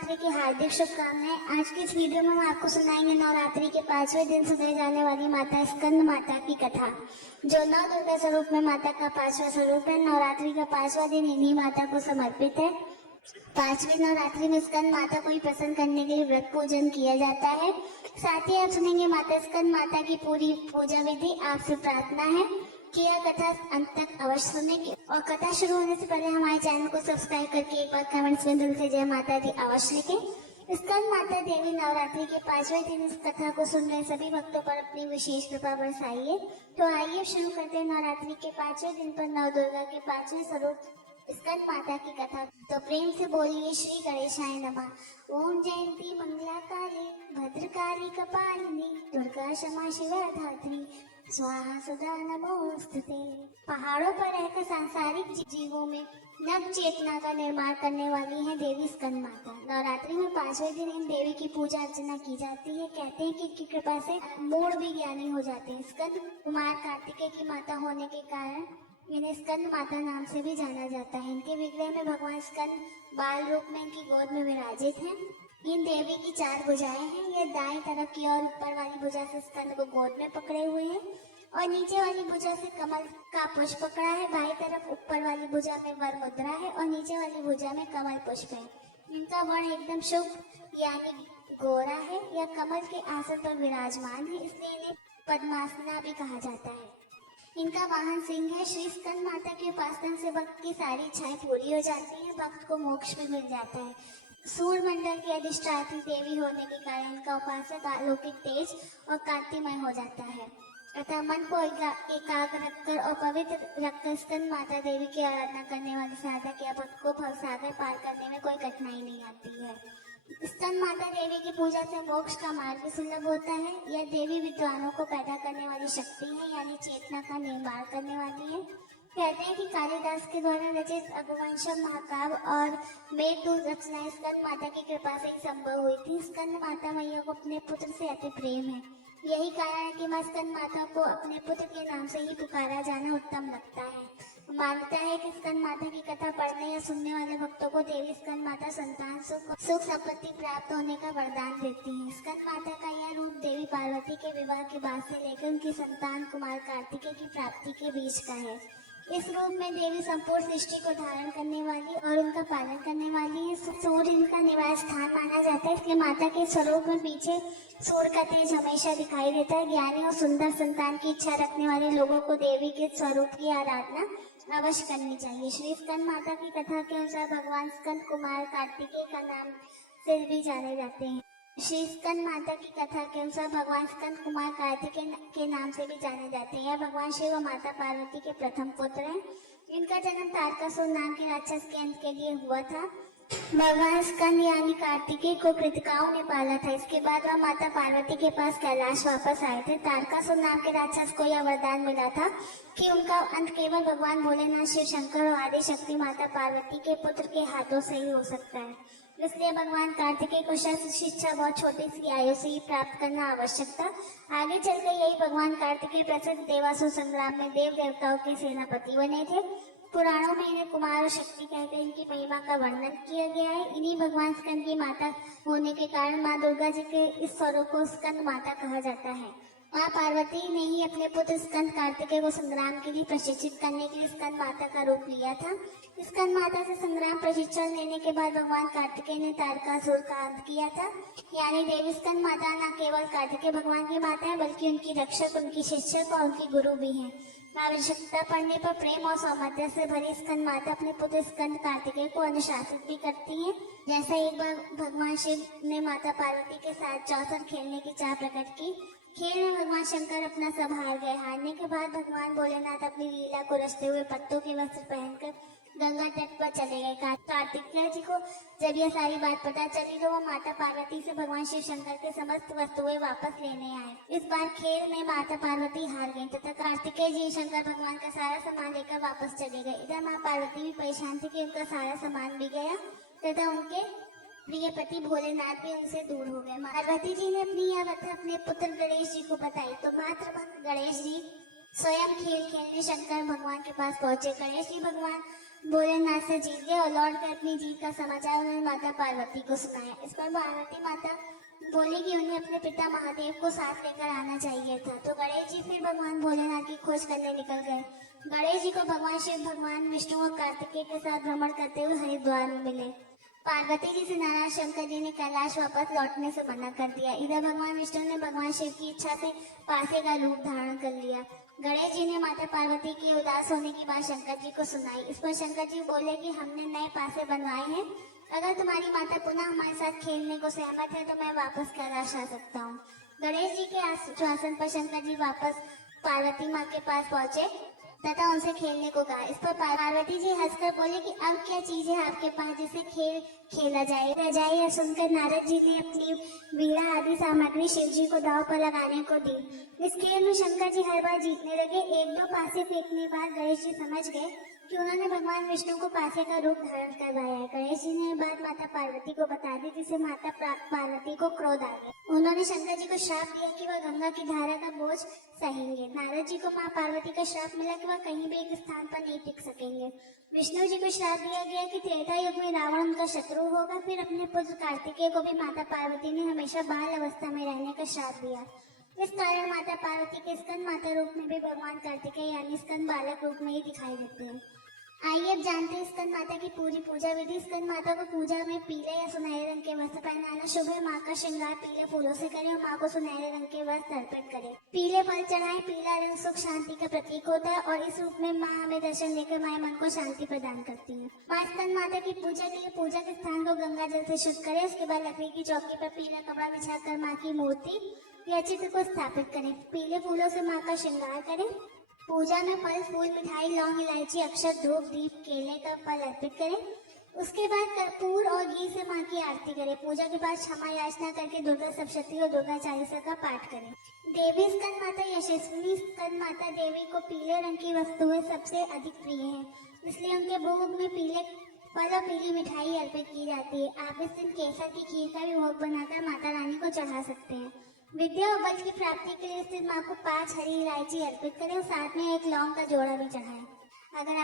नवरात्रि की हार्दिक शुभकामनाएं। आज की इस वीडियो में हम आपको सुनाएंगे नवरात्रि के 5वें दिन सुनाई जाने वाली माता स्कंद माता की कथा, जो नौ दुर्गा स्वरूप में माता का 5वां स्वरूप है। नवरात्रि का 5वां दिन इन्हीं माता को समर्पित है। 5वीं नवरात्रि में स्कंद माता को ही प्रसन्न करने के लिए व्रत पूजन किया जाता है। साथ ही आप सुनेंगे माता स्कंद माता की पूरी पूजा विधि। आपसे प्रार्थना है कि यह कथा अंत तक अवश्य सुनेंगे, और कथा शुरू होने से पहले हमारे चैनल को सब्सक्राइब करके एक बार कमेंट्स में दिल से जय माता दी अवश्य लिखें। स्कंद माता देवी नवरात्रि के 5वें दिन इस कथा को सुन रहे सभी भक्तों पर अपनी विशेष कृपा बरसाइए। तो आइए शुरू करते हैं नवरात्रि के 5वें दिन पर नव दुर्गा के 5वें स्वरूप स्कंद माता की कथा। तो प्रेम से बोलिए श्री गणेशाय नमः। ओम जयंती मंगला काली भद्रकाली कपालिनी दुर्गा क्षमा शिवा धात्री स्वाहा सुधा नमोस्तुते। पहाड़ों पर रहकर सांसारिक जीवों में नव चेतना का निर्माण करने वाली है देवी स्कंद माता। नवरात्रि में 5वें दिन इन देवी की पूजा अर्चना की जाती है। कहते हैं कि इनकी कृपा से मूढ़ भी ज्ञानी हो जाते हैं। स्कंद कुमार कार्तिकेय की माता होने के कारण इन्हें स्कंद माता नाम से भी जाना जाता है। इनके विग्रह में भगवान स्कंद बाल रूप में इनकी गोद में विराजित हैं। इन देवी की 4 भुजाएं हैं। ये दाएं तरफ की और ऊपर वाली भुजा से स्कंद को गोद में पकड़े हुए हैं और नीचे वाली भुजा से कमल का पुष्प पकड़ा है। बाईं तरफ ऊपर वाली भुजा में वर मुद्रा है और नीचे वाली भुजा में कमल पुष्प है। इनका वर्ण एकदम शुभ यानी गोरा है या कमल के आसन पर विराजमान है, इसलिए इन्हें पद्मासना भी कहा जाता है। इनका वाहन सिंह है। श्री स्कंद माता के उपासना से भक्त की सारी इच्छाएं पूरी हो जाती हैं, भक्त को मोक्ष भी मिल जाता है। सूर्य मंडल की अधिष्ठात्री देवी होने के कारण इनका उपासक अलौकिक तेज और कांतिमय हो जाता है। अतः मन को एकाग्र रखकर और पवित्र रखकर स्कंद माता देवी की आराधना करने वाले साधक या भक्त को भवसागर पार करने में कोई कठिनाई नहीं आती है। स्कंद माता देवी की पूजा से मोक्ष का मार्ग भी सुलभ होता है। यह देवी विद्वानों को पैदा करने वाली शक्ति है, यानी चेतना का निर्माण करने वाली है। कहते हैं कि कालिदास के द्वारा रचित अघुवंशम महाकाव्य और मेघदूत रचना स्कंद माता की कृपा से ही संभव हुई थी। स्कंद माता मैया को अपने पुत्र से अति प्रेम है। यही कारण है कि मां स्कंद माता को अपने पुत्र के नाम से ही पुकारा जाना उत्तम लगता है। मानता है कि स्कंद माता की कथा पढ़ने या सुनने वाले भक्तों को देवी स्कंद माता संतान सुख संपत्ति प्राप्त होने का वरदान देती है। स्कंद माता का यह रूप देवी पार्वती के विवाह के बाद से लेकर उनकी संतान कुमार कार्तिकेय की प्राप्ति के बीच का है। इस रूप में देवी संपूर्ण सृष्टि को धारण करने वाली और उनका पालन करने वाली है। सूर्य इनका निवास स्थान माना जाता है, इसलिए माता के स्वरूप में पीछे सूर्य का तेज हमेशा दिखाई देता है। ज्ञानी और सुंदर संतान की इच्छा रखने वाले लोगों को देवी के स्वरूप की आराधना अवश्य करनी चाहिए। श्री स्कंद माता की कथा के अनुसार भगवान स्कंद कुमार कार्तिकेय का नाम से भी जाने जाते हैं। श्री स्कंद माता की कथा के अनुसार भगवान स्कंद कुमार कार्तिकेय के नाम से भी जाने जाते हैं। यह भगवान शिव और माता पार्वती के प्रथम पुत्र हैं। इनका जन्म तारकासुर नाम के राक्षस के अंत के लिए हुआ था। भगवान स्कंद यानी कार्तिकेय को कृतिकाओं ने पाला था। इसके बाद वह माता पार्वती के पास कैलाश वापस आए थे। तारकासुर नाम के राक्षस को यह वरदान मिला था कि उनका अंत केवल भगवान भोलेनाथ शिव शंकर और आदि शक्ति माता पार्वती के पुत्र के हाथों से ही हो सकता है। इसलिए भगवान कार्तिकेय को शस्त्र शिक्षा बहुत छोटी सी आयु से ही प्राप्त करना आवश्यक था। आगे चलकर यही भगवान कार्तिकेय प्रसिद्ध देवासुर संग्राम में देव देवताओं के सेनापति बने थे। पुराणों में इन्हें कुमार और शक्ति कहकर इनकी महिमा का वर्णन किया गया है। इन्हीं भगवान स्कंद की माता होने के कारण माँ दुर्गा जी के इस स्वरूप को स्कंद माता कहा जाता है। माँ पार्वती ने ही अपने पुत्र स्कंद कार्तिकेय को संग्राम के लिए प्रशिक्षित करने के लिए स्कंद माता का रूप लिया था। स्कंद माता से संग्राम प्रशिक्षण लेने के बाद भगवान कार्तिकेय ने तारकासुर का अंत किया था। यानी देवी स्कंद माता न केवल कार्तिकेय भगवान की माता है, बल्कि उनकी रक्षक, उनकी शिक्षक और उनकी गुरु भी है। आवश्यकता पड़ने पर प्रेम और सौमर्य से भरी स्कंद माता अपने पुत्र स्कंद कार्तिकेय को अनुशासित भी करती है। जैसा एक बार भगवान शिव ने माता पार्वती के साथ चौसर खेलने की चाह प्रकट की। खेल में भगवान शंकर अपना सब हार गए। हारने के बाद भगवान भोलेनाथ अपनी लीला को रचते हुए पत्तों के वस्त्र पहनकर गंगा तट पर चले गए। कार्तिकेय जी को जब यह सारी बात पता चली तो वो माता पार्वती से भगवान शिव शंकर के समस्त वस्तुएं वापस लेने आए। इस बार खेल में माता पार्वती हार गई तथा कार्तिकेय जी शंकर भगवान का सारा सामान लेकर वापस चले गए। इधर माँ पार्वती भी परेशान थी कि उनका सारा सामान भी गया तथा उनके प्रिय पति भोलेनाथ भी उनसे दूर हो गए। पार्वती जी ने अपनी यह कथा अपने पुत्र गणेश जी को बताई तो मात्र भक्त गणेश जी स्वयं खेल खेलने शंकर भगवान के पास पहुंचे। गणेश जी भगवान भोलेनाथ से जीत गए और लौट कर अपनी जीत का समाचार उन्होंने माता पार्वती को सुनाया। इस पर पार्वती माता बोली कि उन्हें अपने पिता महादेव को साथ लेकर आना चाहिए था। तो गणेश जी फिर भगवान भोलेनाथ की खोज करने निकल गए। गणेश जी को भगवान शिव, भगवान विष्णु और कार्तिकेय के साथ भ्रमण करते हुए हरिद्वार में मिले। पार्वती जी से नाराज शंकर जी ने कैलाश वापस लौटने से मना कर दिया। इधर भगवान विष्णु ने भगवान शिव की इच्छा से पासे का रूप धारण कर लिया। गणेश जी ने माता पार्वती के उदास होने की बात शंकर जी को सुनाई। इस पर शंकर जी बोले कि हमने नए पासे बनवाए हैं, अगर तुम्हारी माता पुनः हमारे साथ खेलने को सहमत है तो मैं वापस कैलाश आ सकता हूँ। गणेश जी के आश्वासन पर शंकर जी वापस पार्वती माँ के पास पहुंचे तथा उनसे खेलने को कहा। इस पर पार्वती जी हंसकर बोले कि अब क्या चीज है आपके पास जिसे खेल खेला जाए। यह सुनकर नारद जी ने अपनी वीणा आदि सामग्री शिव जी को दांव पर लगाने को दी। इस खेल में शंकर जी हर बार जीतने लगे। एक दो पासे फेंकने बाद गणेश जी समझ गए कि उन्होंने भगवान विष्णु को पासे का रूप धारण करवाया है। गणेश जी ने बात माता पार्वती को बता दी, जिससे माता पार्वती को क्रोध आ गया। उन्होंने शंकर जी को श्राप दिया कि वह गंगा की धारा का बोझ सहेंगे। नारद जी को माँ पार्वती का श्राप मिला कि वह कहीं भी एक स्थान पर नहीं टिक सकेंगे। विष्णु जी को श्राप दिया गया कि त्रेता युग में रावण उनका शत्रु होगा। फिर अपने पुत्र कार्तिकेय को भी माता पार्वती ने हमेशा बाल अवस्था में रहने का श्राप दिया। इस कारण माता पार्वती के स्कंद माता रूप में भी भगवान कार्तिकेय यानी स्कंद बालक रूप में ही दिखाई देते हैं। आइए अब जानते हैं स्कंद माता की पूरी पूजा विधि। स्कंद माता को पूजा में पीले या सुनहरे रंग के वस्त्र पहनाना शुभ है। माँ का श्रृंगार पीले फूलों से करें और माँ को सुनहरे रंग के वस्त्र अर्पित करें। पीले फल चढ़ाएं। पीला रंग सुख शांति का प्रतीक होता है और इस रूप में माँ हमें दर्शन देकर माँ मन को शांति प्रदान करती है। माँ स्कंद माता की पूजा के लिए पूजा के स्थान को गंगा जल से शुद्ध करें। उसके बाद लकड़ी की चौकी पर पीला कपड़ा बिछाकर माँ की मूर्ति या चित्र को स्थापित करें। पीले फूलों से माँ का श्रृंगार करें। पूजा में फल, फूल, मिठाई, लौंग, इलायची, अक्षत, धूप, दीप, केले का फल अर्पित करें। उसके बाद कर्पूर और घी से माँ की आरती करें। पूजा के बाद क्षमा याचना करके दुर्गा सप्तशती और दुर्गा चालीसा का पाठ करें। देवी स्कंद माता यशस्विनी स्कंद माता देवी को पीले रंग की वस्तुएं सबसे अधिक प्रिय है, इसलिए उनके भोग में पीले फल और पीली मिठाई अर्पित की जाती है। आप इस दिन केसर की खीर का भी भोग बनाकर माता रानी को चढ़ा सकते हैं। विद्या और बल की प्राप्ति के लिए इस दिन माँ को 5 हरी इलायची अर्पित करें और साथ में एक लौंग का जोड़ा भी चढ़ाएं। अगर आप